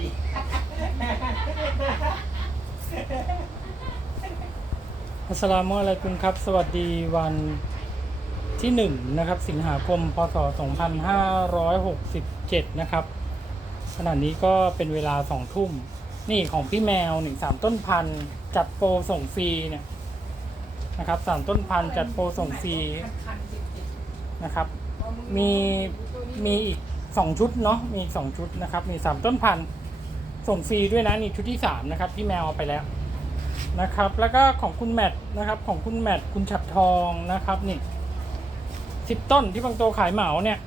ดีอัสลามุอะลัยกุมครับ สวัสดีวันที่หนึ่งนะครับ สิงหาคม พศ 2567 นะครับ ขณะนี้ก็เป็นเวลาสองทุ่ม นี่ของพี่แมวหนึ่งสามต้นพันจัดโปรส่งฟรีเนี่ยนะครับสามต้นพันจัดโปรส่งฟรีนะครับ มีมีอีกสองชุดเนาะมีสองชุดนะครับ มีสามต้นพัน ส่งฟรีด้วยนะนี่ชุดที่สามนะครับพี่แมวเอาไปแล้วนะครับ แล้วก็ของคุณแมทนะครับของคุณแมทคุณฉัดทองนะครับนี่สิบต้นที่บางโตขายเหมาเนี่ย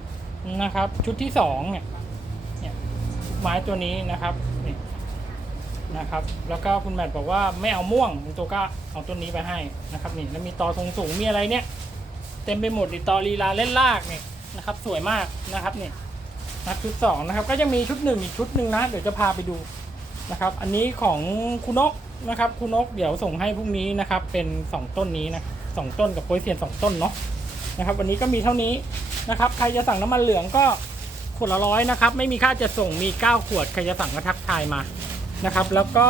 นะครับ ชุดที่สองเนี่ยเนี่ยไม้ตัวนี้นะครับนี่นะครับ แล้วก็คุณแมทบอกว่าไม่เอาม่วงบางโตก็เอาต้นนี้ไปให้นะครับนี่แล้วมีตอทรงสูงมีอะไรเนี่ย เต็มไปหมดดิตอลีลาเล่นลากเนี่ยนะครับ สวยมากนะครับนี่ นะชุดสองนะครับก็ยังมีชุดหนึ่งอีกชุดหนึ่งนะเดี๋ยวจะพาไปดูนะครับ อันนี้ของคุณนกนะครับคุณนกเดี๋ยวส่งให้พรุ่งนี้นะครับ เป็น 2 ต้นนี้นะสองต้นกับโปรยเซียน 2 ต้นเนาะนะครับ วันนี้ก็มีเท่านี้นะครับ ใครจะสั่งน้ำมันเหลืองก็ขวดละร้อยนะครับ ไม่มีค่าจะส่งมี 9 ขวด ใครจะสั่งก็ทักทายมานะครับ แล้วก็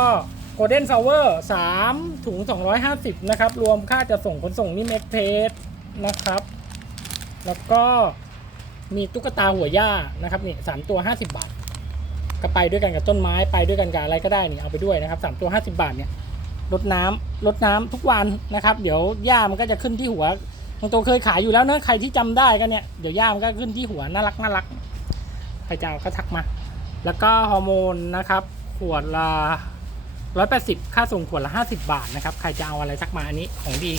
โกลเด้นซาวเวอร์3ถุง 250 นะครับ รวมค่าจะส่งขนส่งนี่เมกเทสนะครับ แล้วก็ มีตุ๊กตาหัวย่านะครับนี่สามตัว 50 บาท ก็ไปด้วยกันกับต้นไม้ไปด้วยกันกับอะไรก็ได้นี่เอาไปด้วยนะครับสามตัวห้าสิบาทเนี่ยรดน้ำรดน้ำทุกวันนะครับ เดี๋ยวหญ้ามันก็จะขึ้นที่หัวบางตัวเคยขายอยู่แล้วเนอะใครที่จำได้ก็เนี่ยเดี๋ยวหญ้ามันก็ขึ้นที่หัวน่ารักน่ารักใครจะเอาก็ทักมา แล้วก็ฮอร์โมนนะครับขวดละร้อยแปดสิบค่าส่งขวดละห้าสิบาทนะครับใครจะเอาอะไรทักมาอันนี้ของดี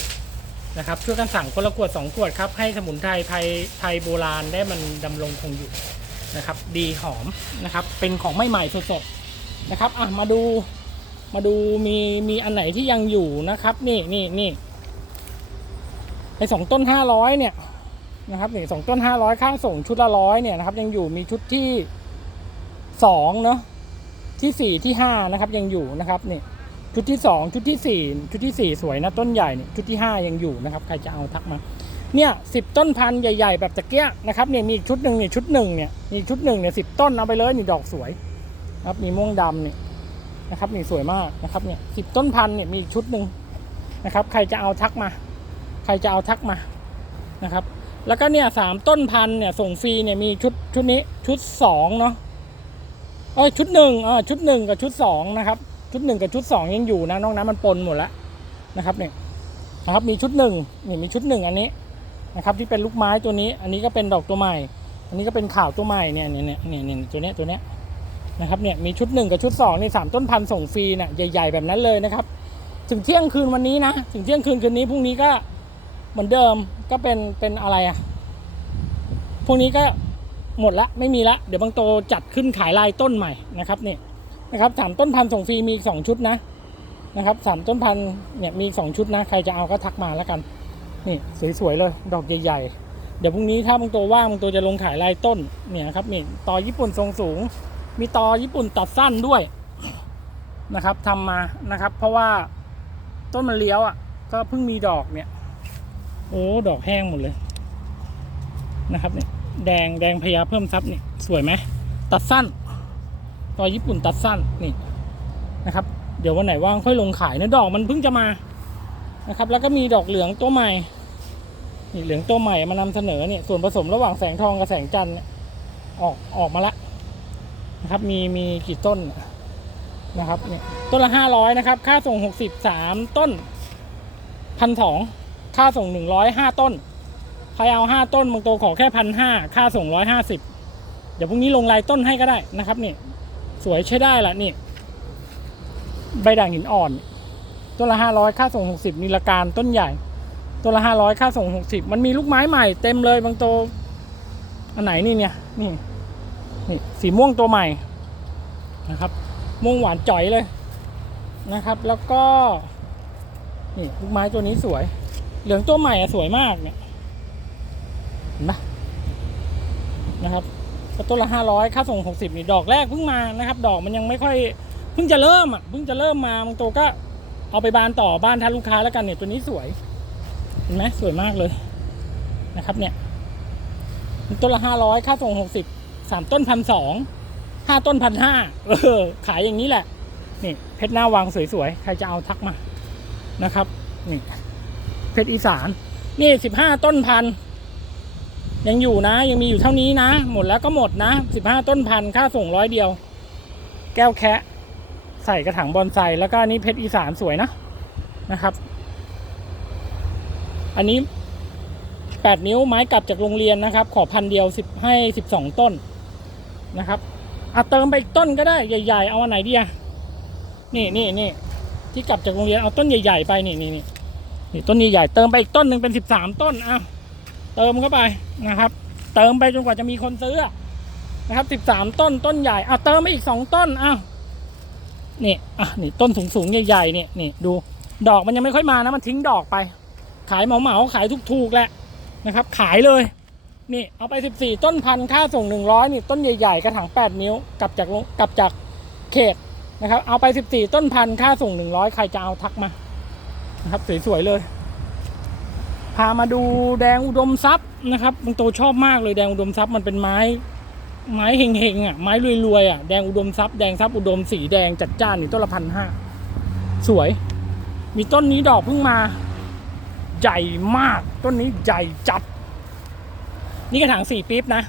นะครับช่วยกันสั่งคนละขวดสองขวดครับ ให้สมุนไพรไทยไทยโบราณได้มันดำรงคงอยู่นะครับ ดีหอมนะครับ เป็นของใหม่สดๆนะครับอะมาดูมาดูมีมีอันไหนที่ยังอยู่นะครับ นี่นี่นี่ไอสองต้นห้าร้อยเนี่ยนะครับนี่สองต้นห้าร้อยข้างส่งชุดละร้อยเนี่ยนะครับ ยังอยู่มีชุดที่สองเนาะที่สี่ที่ห้านะครับ ยังอยู่นะครับนี่ ชุดที่สองชุดที่สี่ชุดที่สี่สวยนะต้นใหญ่เนี่ยชุดที่ห้ายังอยู่นะครับ ใครจะเอาทักมา เนี่ยสิบต้นพันธุ์ใหญ่ๆ แบบตะเกียนะครับเนี่ยมีชุดหนึ่งเนี่ยชุดหนึ่งเนี่ยมีชุดหนึ่งเนี่ยสิบต้นเอาไปเลยนี่ดอกสวยครับมีม่วงดำเนี่ยนะครับนี่สวยมากนะครับเนี่ยสิบต้นพันธุ์เนี่ยมีชุดหนึ่งนะครับ ใครจะเอาทักมา ใครจะเอาทักมานะครับ แล้วก็เนี่ยสามต้นพันธุ์เนี่ยส่งฟรีเนี่ยมีชุดชุดนี้ชุดสองเนาะเอ้ยชุดหนึ่งอ่าชุดหนึ่งกับชุดสองนะครับ ชุดหนึ่งกับชุดสองยังอยู่นะนอกนั้นมันปนหมดแล้วนะครับเนี่ยนะครับมีชุดหนึ่งนี่มีชุดหนึ่งอันนี้นะครับที่เป็นลูกไม้ตัวนี้ อันนี้ก็เป็นดอกตัวใหม่ อันนี้ก็เป็นข่าวตัวใหม่เนี่ยเนี่ยเนี่ยเนี่ยตัวเนี้ยตัวเนี้ยนะครับเนี่ยมีชุดหนึ่งกับชุดสองนี่สามต้นพันธุ์ส่งฟรีเนี่ยใหญ่ ๆ แบบนั้นเลยนะครับ ถึงเที่ยงคืนวันนี้นะถึงเที่ยงคืนคืนนี้พรุ่งนี้ก็เหมือนเดิมก็เป็นเป็นอะไรอะพวกนี้ก็หมดละไม่มีละเดี๋ยวบางโตจัดขึ้นขายลายต้นใหม่นะครับเนี่ย นะครับสามต้นพันธุ์ส่งฟรีมีสองชุดนะนะครับสามต้นพันธุ์เนี่ยมีสองชุดนะใครจะเอาก็ทักมาแล้วกัน นี่สวยๆเลยดอกใหญ่ๆ เดี๋ยวพรุ่งนี้ถ้าบางตัวว่างบางตัวจะลงขายลายต้นเนี่ยครับนี่ตอญี่ปุ่นทรงสูง มีตอญี่ปุ่นตัดสั้นด้วยนะครับทำมานะครับ เพราะว่าต้นมันเลี้ยวอะก็เพิ่งมีดอกเนี่ยโอ้ดอกแห้งหมดเลยนะครับเนี่ยแดงแดงพญาเพิ่มทรัพย์นี่ยสวยไหมตัดสั้น ตอญี่ปุ่นตัดสั้นนี่นะครับ เดี๋ยววันไหนว่างค่อยลงขายนะดอกมันเพิ่งจะมานะครับ แล้วก็มีดอกเหลืองตัวใหม่นี่เหลืองตัวใหม่มานำเสนอเนี่ยส่วนผสมระหว่างแสงทองกับแสงจันทร์ออกออกมาละนะครับมีมีกี่ต้นนะครับเนี่ยต้นละห้าร้อยนะครับ ค่าส่งหกสิบสามต้นพันสองค่าส่งหนึ่งร้อยห้าต้น ใครเอาห้าต้นบางตัวขอแค่พันห้าค่าส่งร้อยห้าสิบเดี๋ยวพรุ่งนี้ลงลายต้นให้ก็ได้นะครับนี่ สวยใช้ได้ละนี่ ใบด่างหินอ่อน ต้นละห้าร้อยค่าส่งหกสิบนิลการต้นใหญ่ ต้นละห้าร้อยค่าส่งหกสิบมันมีลูกไม้ใหม่เต็มเลยบางโตวอันไหนนี่เนี่ยนี่นี่สีม่วงตัวใหม่นะครับ ม่วงหวานจ่อยเลยนะครับ แล้วก็ นี่ลูกไม้ตัวนี้สวย เหลืองตัวใหม่อะสวยมากเนี่ยเห็นปะนะครับ ต้นละห้าร้อยค่าส่งหกสิบนี่ดอกแรกเพิ่งมานะครับ ดอกมันยังไม่ค่อยเพิ่งจะเริ่มอะเพิ่งจะเริ่มมาบางตัวก็เอาไปบานต่อบ้านท่านลูกค้าแล้วกันเนี่ยตัวนี้สวยเห็นไหมสวยมากเลยนะครับเนี่ยต้นละห้าร้อยค่าส่งหกสิบสามต้นพันสองห้าต้นพันห้าเออขายอย่างนี้แหละนี่เพชรหน้าวังสวยๆ ใครจะเอาทักมานะครับนี่เพชรอีสานนี่สิบห้าต้นพัน ยังอยู่นะ ยังมีอยู่เท่านี้นะ หมดแล้วก็หมดนะสิบห้าต้นพันค่าส่งร้อยเดียว แก้วแคะ ใส่กระถางบอนไซแล้วก็อันนี้เพชรอีสานสวยนะนะครับ อันนี้แปดนิ้วไม้กลับจากโรงเรียนนะครับ ขอพันเดียวสิบให้สิบสองต้นนะครับอะเติมไปอีกต้นก็ได้ใหญ่ ๆ เอาอันไหนดีอะนี่นี่นี่ที่กลับจากโรงเรียนเอาต้นใหญ่ ๆ ไปนี่นี่นี่นี่ต้นใหญ่ๆเติมไปอีกต้นหนึ่งเป็นสิบสามต้นอะ เติมเข้าไปนะครับ เติมไปจนกว่าจะมีคนซื้อนะครับสิบสามต้นต้นใหญ่อะเติมไปอีกสองต้นอ้าวนี่อะนี่ต้นสูงๆใหญ่ๆเนี่ยนี่ดูดอกมันยังไม่ค่อยมานะมันทิ้งดอกไป ขายเหมาๆขายถูกๆแหละนะครับ ขายเลยนี่เอาไป 14 ต้นพันค่าส่ง 100นี่ต้นใหญ่ๆกระถาง8 นิ้วกลับจากกลับจากเขตนะครับ เอาไป 14 ต้นพันค่าส่ง 100 ใครจะเอาทักมานะครับสวยๆเลยามาดูแดงอุดมทรัพย์นะครับบางตัวชอบมากเลยแดงอุดมทรัพย์มันเป็นไม้ ไม้เฮงๆอะไม้รวยๆอะแดงอุดมทรัพย์แดงทรัพย์อุดมสีแดงจัดจ้านนี่ต้นละพันห้าสวย มีต้นนี้ดอกเพิ่งมา ใหญ่มากต้นนี้ใหญ่จัด นี่กระถางสี่ปี๊บนะ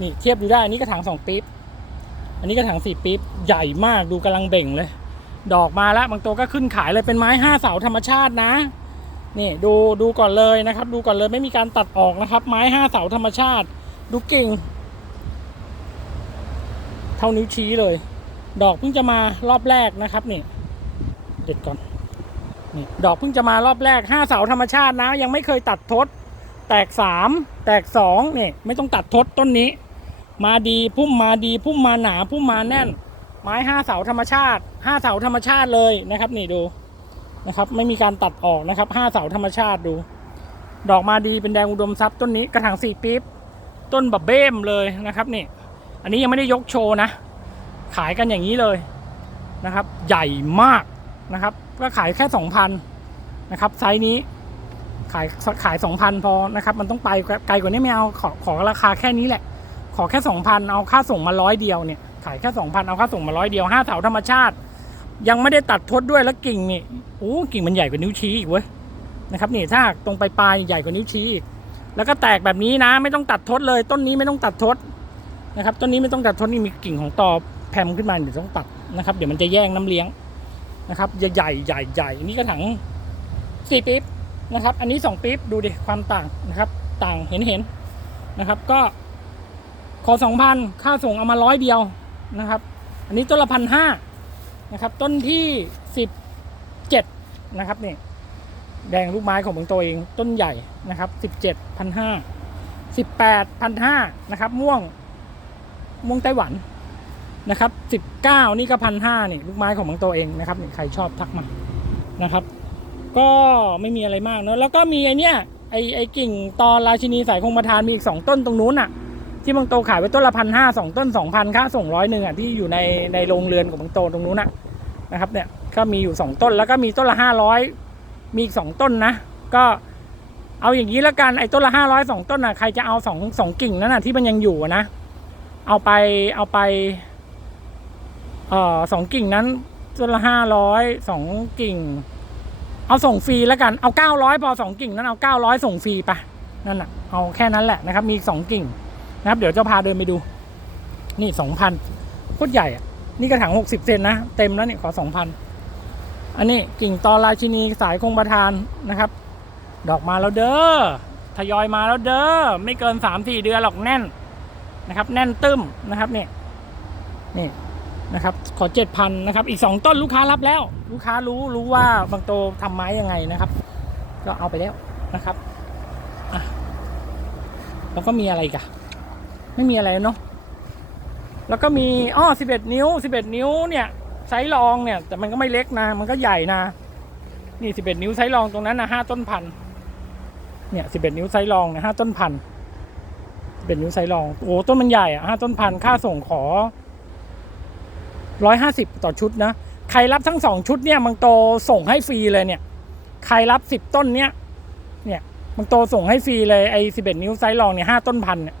นี่เทียบดูได้นนี้กระถางสองปี๊บอันนี้กระถางสี่ปี๊บใหญ่มากดูกำลังเบ่งเลย ดอกมาแล้วบางตัวก็ขึ้นขายเลยเป็นไม้ห้าเสาธรรมชาตินะ นี่ดูดูก่อนเลยนะครับ ดูก่อนเลยไม่มีการตัดออกนะครับ ไม้ห้าเสาธรรมชาติ ดูกิ่ง เท่านิ้วชี้เลย ดอกเพิ่งจะมารอบแรกนะครับนี่ เด็ดก่อนนี่ดอกเพิ่งจะมารอบแรกห้าเสาธรรมชาตินะ ยังไม่เคยตัดทด แตกสามแตกสองนี่ไม่ต้องตัดทดต้นนี้ มาดีพุ่มมาดีพุ่มมาหนาพุ่มมาแน่น ไม้ห้าเสาธรรมชาติห้าเสาธรรมชาติเลยนะครับ นี่ดู นะครับ ไม่มีการตัดออกนะครับห้าเสาธรรมชาติดู ดอกมาดีเป็นแดงอุดมทรัพย์ต้นนี้กระถางสี่ปี๊บต้นแบบเบ้มเลยนะครับนี่ อันนี้ยังไม่ได้ยกโชว์นะ ขายกันอย่างนี้เลยนะครับ ใหญ่มากนะครับ ก็ขายแค่สองพันนะครับไซส์นี้ขายขายสองพันพอนะครับ มันต้องไปไกลกว่านี้ไม่เอาขอขอราคาแค่นี้แหละ ขอแค่สองพันเอาค่าส่งมาร้อยเดียวเนี่ยขายแค่สองพันเอาค่าส่งมาร้อยเดียวห้าเสาธรรมชาติ ยังไม่ได้ตัดทดด้วยแล้วกิ่งนี่โอ้กิ่งมันใหญ่กว่านิ้วชี้อีกเว้ยนะครับนี่ถ้าตรงปลายปลายๆใหญ่กว่านิ้วชี้อีกแล้วก็แตกแบบนี้นะ ไม่ต้องตัดทดเลย ต้นนี้ไม่ต้องตัดทดนะครับต้นนี้ไม่ต้องตัดทดนี่มีกิ่งของตอแผ่มขึ้นมาเดี๋ยวต้องตัดนะครับ เดี๋ยวมันจะแย่งน้ำเลี้ยงนะครับใหญ่ๆใหญ่ใหญ่นี่กระถางสี่ปี๊บนะครับ อันนี้สองปี๊บดูดิความต่างนะครับ ต่างเห็นเห็นนะครับ ก็ขอสองพันค่าส่งเอามาร้อยเดียวนะครับ อันนี้ต้นละพันห้า นะครับต้นที่สิบเจ็ดนะครับนี่แดงลูกไม้ของเมืองตัวเองต้นใหญ่นะครับสิบเจ็ดพันห้าสิบแปดพันห้านะครับม่วงม่วงไต้หวันนะครับสิบเก้านี่ก็พันห้านี่ลูกไม้ของเมืองตัวเองนะครับนี่ใครชอบทักมานะครับ ก็ไม่มีอะไรมากเนอะแล้วก็มีไอเนี้ยไอไอกิ่งตอนราชินีสายคงประทานมีอีกสองต้นตรงนู้นอะ ที่บางโตขายไว้ต้นละพันห้าสองต้นสองพันค่าส่งร้อยหนึ่งอะที่อยู่ในในโรงเรือนของบางโตตรงนู้นอะนะครับเนี่ยก็มีอยู่สองต้นแล้วก็มีต้นละห้าร้อยมีอีกสองต้นนะ ก็เอาอย่างนี้แล้วกันไอ้ต้นละห้าร้อยสองต้นอะใครจะเอาสองสองกิ่งนั้นอะที่มันยังอยู่นะ เอาไปเอาไปเอ่อสองกิ่งนั้นต้นละห้าร้อยสองกิ่ง เอาส่งฟรีแล้วกันเอา900พอ2กิ่งนั้นเอา900ส่งฟรีไปนั่นน่ะเอาแค่นั้นแหละนะครับ มีสอีก2กิ่ง นะครับ เดี๋ยวจะพาเดินไปดู นี่2,000โคตรใหญ่อะนี่กระถาง60เซนนะ เต็มแล้วนี่ขอ2,000อันนี้กิ่งตอราชินีสายคงประทานนะครับ ดอกมาแล้วเด้อทยอยมาแล้วเด้อไม่เกิน3-4เดือนหรอกแน่นนะครับ แน่นตึ้มนะครับนี่นี่นะครับ ขอเจ็ดพันนะครับ อีกสองต้นลูกค้ารับแล้ว ลูกค้ารู้รู้ว่าบางโตทำไม้ยังไงนะครับ ก็เอาไปแล้วนะครับแล้วก็มีอะไรอีกัน ไม่มีอะไรเนาะแล้วก็มีอ้อสิบเอ็ดนิ้วสิบเอ็ดนิ้วเนี่ยไซส์รองเนี่ย แต่มันก็ไม่เล็กนะ มันก็ใหญ่นะ นี่สิบเอ็ดนิ้วไซส์รองตรงนั้นนะห้าต้นพันเนี่ยสิบเอ็ดนิ้วไซส์รองนี่ยห้าต้นพันเป็นนิ้วไซส์รองโอ้ต้นมันใหญ่อะห้าต้นพันค่าส่งขอร้อยห้าสิบต่อชุดนะ ใครรับทั้งสองชุดเนี่ยมังโตส่งให้ฟรีเลยเนี่ย ใครรับสิบต้นเนี่ย เนี่ยมังโตส่งให้ฟรีเลยไอ้สิบเอ็ดนิ้วไซส์รองเนี่ยห้าต้นพันเนี่ย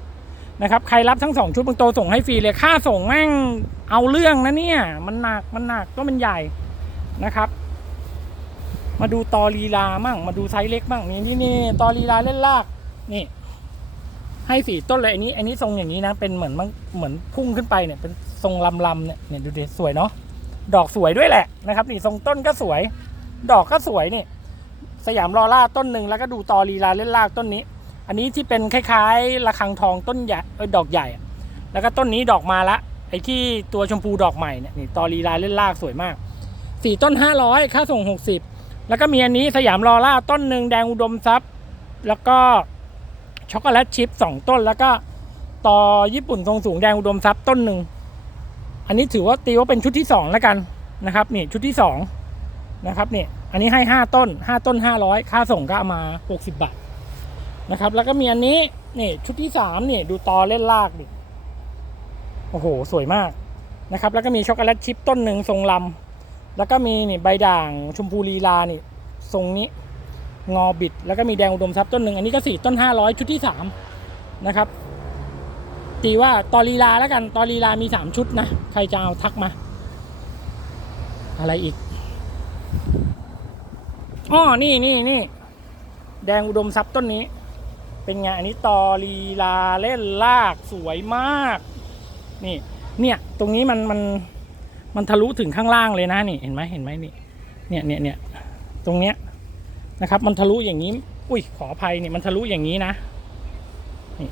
นะครับใครรับทั้งสองชุดบางโตส่งให้ฟรีเลยค่าส่งแม่งเอาเรื่องนะเนี่ย มันหนักมันหนักก็มันใหญ่นะครับ มาดูตอลีลามั่ง มาดูไซส์เล็กมั่งนี่นี่นี่ตอลีลาเล่นลากนี่ ให้สี่ต้นเลยอันนี้ อันนี้ทรงอย่างนี้นะ เป็นเหมือนมันเหมือนพุ่งขึ้นไปเนี่ย เป็นทรงลำลำเนี่ยเนี่ยดูดิสวยเนาะดอกสวยด้วยแหละนะครับ นี่ทรงต้นก็สวย ดอกก็สวยนี่ สยามลอร่าต้นหนึ่งแล้วก็ดูตอลีลาเล่นลากต้นนี้ อันนี้ที่เป็นคล้ายๆระฆังทองต้นใหญ่ดอกใหญ่ แล้วก็ต้นนี้ดอกมาละไอ้ที่ตัวชมพูดอกใหม่เนี่ยนี่ตอลีลาเล่นลากสวยมากสี่ต้นห้าร้อยค่าส่งหกสิบแล้วก็มีอันนี้สยามลอร่าต้นหนึ่งแดงอุดมทรัพย์ แล้วก็ช็อกโกแลตชิพสองต้นแล้วก็ต่อญี่ปุ่นทรงสูงแดงอุดมทรัพย์ต้นหนึ่งอันนี้ถือว่าตีว่าเป็นชุดที่สองแล้วกันนะครับนี่ชุดที่สองนะครับนี่อันนี้ให้ห้าต้นห้าต้นห้าร้อยค่าส่งก็เอามาหกสิบบาท นะครับ แล้วก็มีอันนี้นี่ชุดที่สามนี่ดูตอเล่นลากดิโอ้โห สวยมากนะครับ แล้วก็มีช็อกโกแลตชิพต้นหนึ่งทรงลำแล้วก็มีนี่ใบด่างชมพูลีลานี่ทรงนี้งอบิด แล้วก็มีแดงอุดมทรัพย์ต้นหนึ่งอันนี้ก็สี่ต้นห้าร้อยชุดที่สามนะครับตีว่าตอลีลาแล้วกันตอลีลามีสามชุดนะ ใครจะเอาทักมา อะไรอีกอ้อนี่นี่นี่แดงอุดมทรัพย์ต้นนี้ เป็นไงอันนี้ตอลีลาเล่นลากสวยมาก นี่ เนี่ยตรงนี้มันมันมันทะลุถึงข้างล่างเลยนะนี่เห็นไหมเห็นไหมนี่ เนี่ยเนี่ยเนี่ยตรงเนี้ยนะครับมันทะลุอย่างนี้ อุ้ยขออภัยเนี่ยมันทะลุอย่างนี้นะนี่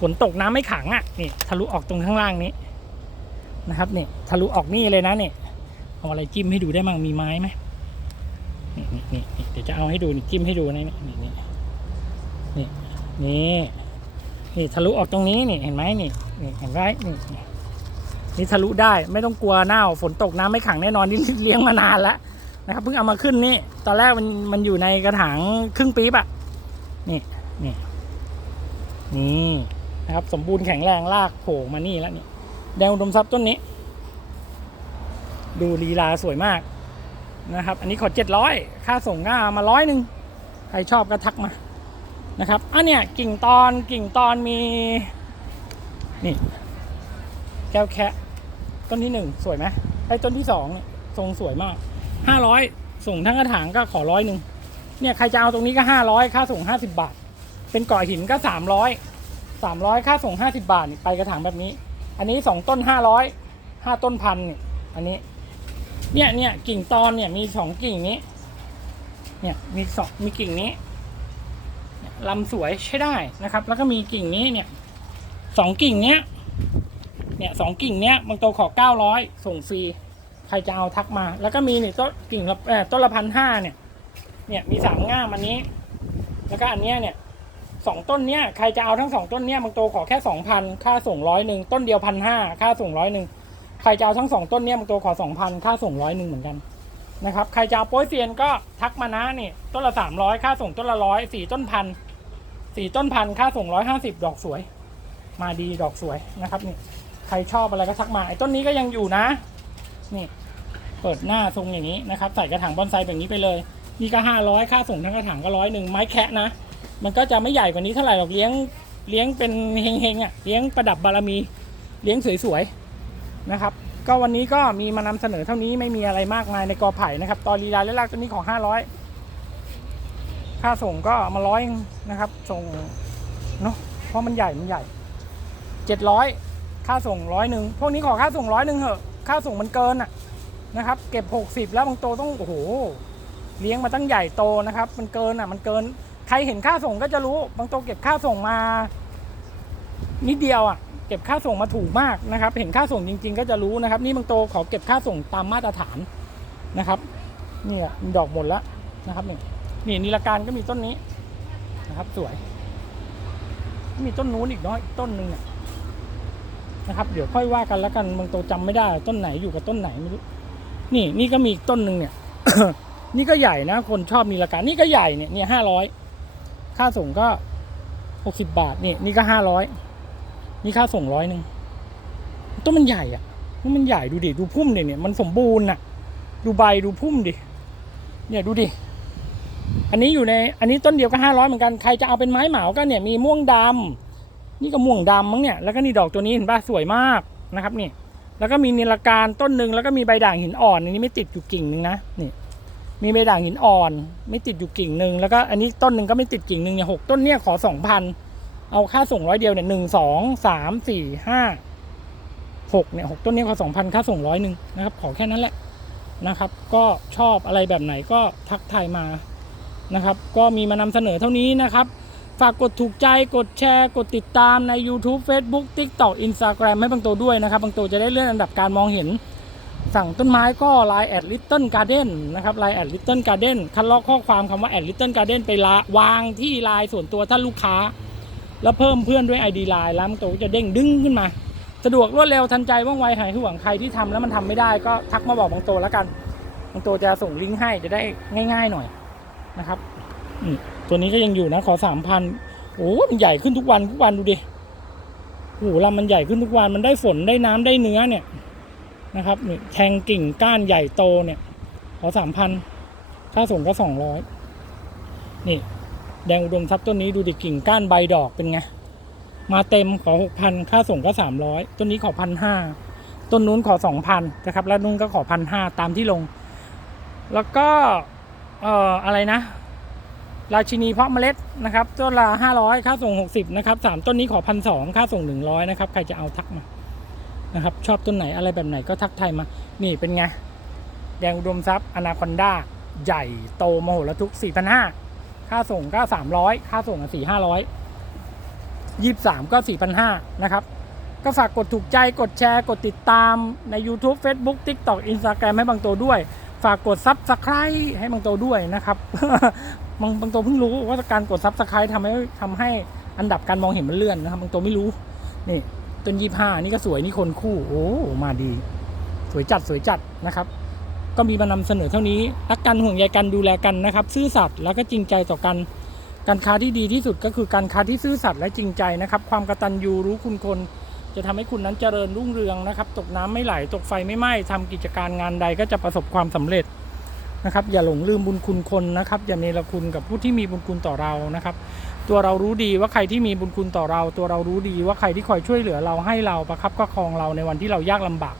ฝนตกน้ำไม่ขังอะนี่ทะลุออกตรงข้างล่างนี้นะครับนี่ทะลุออกนี่เลยนะนี่เอาอะไรจิ้มให้ดูได้มั่งมีไม้ไหมนี่นี่นี่นี่เดี๋ยวจะเอาให้ดูนี่จิ้มให้ดูนะนี่นี่ นี่นี่ทะลุออกตรงนี้นี่เห็นไหมนี่นี่เห็นไหมนี่นี่นี่ทะลุได้ไม่ต้องกลัวเน่าฝนตกน้ำไม่ขังแน่นอนนี่เลี้ยงมานานแล้วนะครับเพิ่งเอามาขึ้นนี่ ตอนแรกมันมันอยู่ในกระถางครึ่งปี๊บอะนี่นี่นี่นะครับสมบูรณ์แข็งแรงรากโผล่มานี่แล้วนี่แดงอุดมทรัพย์ต้นนี้ ดูลีลาสวยมากนะครับ อันนี้ขอเจ็ดร้อยค่าส่งก็มาร้อยหนึ่งใครชอบก็ทักมา นะครับอันเนี้ยกิ่งตอนกิ่งตอนมีนี่แก้วแคะต้นที่หนึ่งสวยไหมไอ้ต้นที่สองทรงสวยมากห้าร้อยส่งทั้งกระถางก็ขอร้อยหนึ่งเนี่ยใครจะเอาตรงนี้ก็ห้าร้อยค่าส่งห้าสิบาท เป็นก่อหินก็สามร้อยสามร้อยค่าส่งห้าสิบาทนี่ไปกระถางแบบนี้ อันนี้สองต้นห้าร้อยห้าต้นพันนี่อันนี้ เนี่ยเนี่ยกิ่งตอนเนี่ยมีสองกิ่งนี้ เนี่ยมีสองมีกิ่งนี้ ลำสวยใช้ได้นะครับ แล้วก็มีกิ่งนี้เนี่ยสองกิ่งเนี้ยเนี่ยสองกิ่งเนี้ยบางตัวขอเก้าร้อยส่งฟรีใครจะเอาทักมา แล้วก็มีนี่ต้นกิ่งละต้นละพันห้าเนี่ย เนี่ยมีสามง่ามอันนี้ แล้วก็อันเนี้ยเนี่ยสองต้นเนี้ยใครจะเอาทั้งสองต้นเนี้ยบางตัวขอแค่สองพันค่าส่งร้อยหนึ่งต้นเดียวพันห้าค่าส่งร้อยหนึ่งใครจะเอาทั้งสองต้นเนี้ยบางตัวขอสองพันค่าส่งร้อยหนึ่งเหมือนกันนะครับใครจะเอาโป้ยเซียนก็ทักมานะนี่ต้นละสามร้อยค่าส่งต้นละร้อยสี่ต้นพัน สี่ต้นพันค่าส่งร้อยห้าสิบดอกสวย มาดีดอกสวยนะครับนี่ใครชอบอะไรก็ทักมาไอ้ต้นนี้ก็ยังอยู่นะ นี่เปิดหน้าทรงอย่างนี้นะครับ ใส่กระถางบอนไซแบบนี้ไปเลยนี่ก็ห้าร้อยค่าส่งทั้งกระถางก็ร้อยหนึ่งไม้แคะนะ มันก็จะไม่ใหญ่กว่านี้เท่าไหร่หรอกเลี้ยงเลี้ยงเป็นเฮงๆอะเลี้ยงประดับบารมีเลี้ยงสวยๆนะครับ ก็วันนี้ก็มีมานำเสนอเท่านี้ไม่มีอะไรมากมายในกอไผ่นะครับตอรีลาและลากตัวนี้ของห้าร้อย ค่าส่งก็มาร้อยนะครับ ส่งเนาะเพราะมันใหญ่มันใหญ่เจ็ดร้อยค่าส่งร้อยหนึ่งพวกนี้ขอค่าส่งร้อยหนึ่งเหอะ ค่าส่งมันเกินอะนะครับ เก็บหกสิบแล้วบางตัวต้องโอ้โหเลี้ยงมาตั้งใหญ่โตนะครับ มันเกินอะ มันเกิน ใครเห็นค่าส่งก็จะรู้บางตัวเก็บค่าส่งมา นิดเดียวอะเก็บค่าส่งมาถูกมากนะครับ เห็นค่าส่งจริง ๆ ก็จะรู้นะครับ นี่บางโตขอเก็บค่าส่งตามมาตรฐานนะครับ เนี่ยมีดอกหมดแล้วนะครับเนี่ย นี่นิลการก็มีต้นนี้นะครับ สวย มีต้นนู้นอีกนาะอีกต้นหนึ่งเนี่ยนะครับ เดี๋ยวค่อยว่ากันแล้วกันบางโตจำไม่ได้ ต้นไหนอยู่กับต้นไหนไม่รู้นี่นี่ก็มีอีกต้นหนึ่งเนี่ย นี่ก็ใหญ่นะ คนชอบนิลการนี่ก็ใหญ่เนี่ยเนี่ยห้าร้อยค่าส่งก็หกสิบบาทนี่นี่ก็ห้าร้อยนี่ค่าส่งร้อยหนึ่งต้นมันใหญ่อะมันใหญ่ดูดิดูพุ่มดิเนี่ยมันสมบูรณ์อะ ดูใบดูพุ่มดิเนี่ยดูดิ อันนี้อยู่ในอันนี้ต้นเดียวก็ห้าร้อยเหมือนกันใครจะเอาเป็นไม้เหมาก็เนี่ยมีม่วงดำนี่ก็ม่วงดำมั้งเนี่ยแล้วก็นี่ดอกตัวนี้เห็นป่ะสวยมากนะครับนี่แล้วก็มีนิลการต้นหนึ่งแล้วก็มีใบด่างหินอ่อนอันนี้ไม่ติดอยู่กิ่งหนึ่งนะนี่มีใบด่างหินอ่อน ไม่ติดอยู่กิ่งหนึ่งแล้วก็อันนี้ต้นหนึ่งก็ไม่ติดกิ่งหนึ่งเนี่ยหกต้นเนี่ยขอสองพันเอาค่าส่งร้อยเดียวเนี่ยหนึ่งสองสามสี่ห้าหกเนี่ยหกต้นเนี้ขอสองพันค่าส่งร้อยหนึ่งนะครับขอแค่นั้นแหละนะครับ ก็ชอบอะไรแบบไหนก็ทักทายมา นะครับ ก็มีมานำเสนอเท่านี้นะครับ ฝากกดถูกใจกดแชร์กดติดตามใน YouTube Facebook TikTok Instagram ให้บางตัวด้วยนะครับ บางตัวจะได้เลื่อนอันดับการมองเห็น สั่งต้นไม้ก็ Line แอด Little Garden นนะครับ Line แอด Little Garden คัดลอกข้อความคำว่าแอด Little Garden ไปละวางที่ไลน์ส่วนตัวท่านลูกค้า แล้วเพิ่มเพื่อนด้วย ID Line แล้วบางตัวจะเด้งดึงขึ้นมาสะดวกรวดเร็วทันใจว่องไวหายห่วงใครที่ทำแล้วมันทำไม่ได้ก็ทักมาบอกบางตัวแล้วกันบางตัวจะส่งลิงก์ให้จะได้ง่าย ๆ หน่อย นะครับตัวนี้ก็ยังอยู่นะขอสามพันโอ้มันใหญ่ขึ้นทุกวันทุกวันดูดิโอ้โหลำมันใหญ่ขึ้นทุกวันมันได้ฝนได้น้ำได้เนื้อเนี่ยนะครับนี่แทงกิ่งก้านใหญ่โตเนี่ย ขอสามพันค่าส่งก็สองร้อยนี่ แดงอุดมทรัพย์ต้นนี้ดูดิกิ่งก้านใบดอกเป็นไงมาเต็มขอหกพันค่าส่งก็สามร้อยต้นนี้ขอพันห้าต้นนู้นขอสองพันนะครับ แล้วนู้นก็ขอพันห้าตามที่ลง แล้วก็ เอ่ออะไรนะ ราชินีเพาะเมล็ดนะครับต้นละห้าร้อยค่าส่งหกสิบนะครับสามต้นนี้ขอพันสองค่าส่งหนึ่งร้อยนะครับใครจะเอาทักมานะครับชอบต้นไหนอะไรแบบไหนก็ทักไทยมา นี่เป็นไง แดงอุดมทรัพย์อนาคอนดาใหญ่โตมโหฬารทุกสี่พันห้าค่าส่งก็สามร้อยค่าส่งสี่ห้าร้อยยี่สามก็สี่พันห้านะครับ ก็ฝากกดถูกใจกดแชร์กดติดตามใน YouTube Facebook TikTok Instagram ให้บางตัวด้วย ฝากกดซับสไคร b e ให้บางโตด้วยนะครับ บางบางโตเพิ่งรู้ว่าการกดซับสไคร b e ทำให้ทำให้อันดับการมองเห็นมันเลื่อนนะครับ บางโตไม่รู้ นี่ต้นยี่ห้านี่ก็สวยนี่คนคู่ โอ้ มาดี สวยจัดสวยจัดนะครับ ก็มีมานำเสนอเท่านี้ รักกันห่วงใยกันดูแลกันนะครับ ซื่อสัตย์แล้วก็จริงใจต่อกัน การค้าที่ดีที่สุดก็คือการค้าที่ซื่อสัตย์และจริงใจนะครับ ความกตัญญูรู้คุณคน จะทำให้คุณนั้นเจริญรุ่งเรืองนะครับ ตกน้ำไม่ไหล ตกไฟไม่ไหม้ทำกิจการงานใดก็จะประสบความสำเร็จนะครับ อย่าหลงลืมบุญคุณคนนะครับ อย่าเนรคุณกับผู้ที่มีบุญคุณต่อเรานะครับ ตัวเรารู้ดีว่าใครที่มีบุญคุณต่อเรา ตัวเรารู้ดีว่าใครที่คอยช่วยเหลือเราให้เราประคับประคองเราในวันที่เรายากลำบาก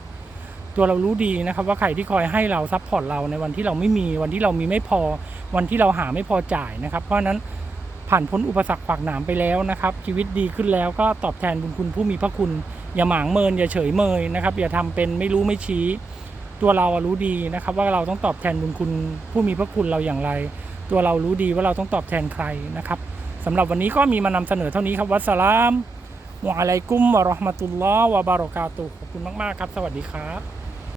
ตัวเรารู้ดีนะครับว่าใครที่คอยให้เราซัพพอร์ตเราในวันที่เราไม่มีวันที่เรามีไม่พอ วันที่เราหาไม่พอจ่ายนะครับ เพราะนั้น ผ่านพ้นอุปสรรคขวากหนามไปแล้วนะครับ ชีวิตดีขึ้นแล้วก็ตอบแทนบุญคุณผู้มีพระคุณ อย่าหมางเมิน อย่าเฉยเมยนะครับ อย่าทำเป็นไม่รู้ไม่ชี้ ตัวเรารู้ดีนะครับ ว่าเราต้องตอบแทนบุญคุณผู้มีพระคุณเราอย่างไร ตัวเรารู้ดีว่าเราต้องตอบแทนใครนะครับสำหรับวันนี้ก็มีมานำเสนอเท่านี้ครับวัสสลามวะอะลัยกุมวะราะห์มะตุลลอฮ์วะบารอกาตุขอบคุณมาก ๆ ครับ สวัสดีครับ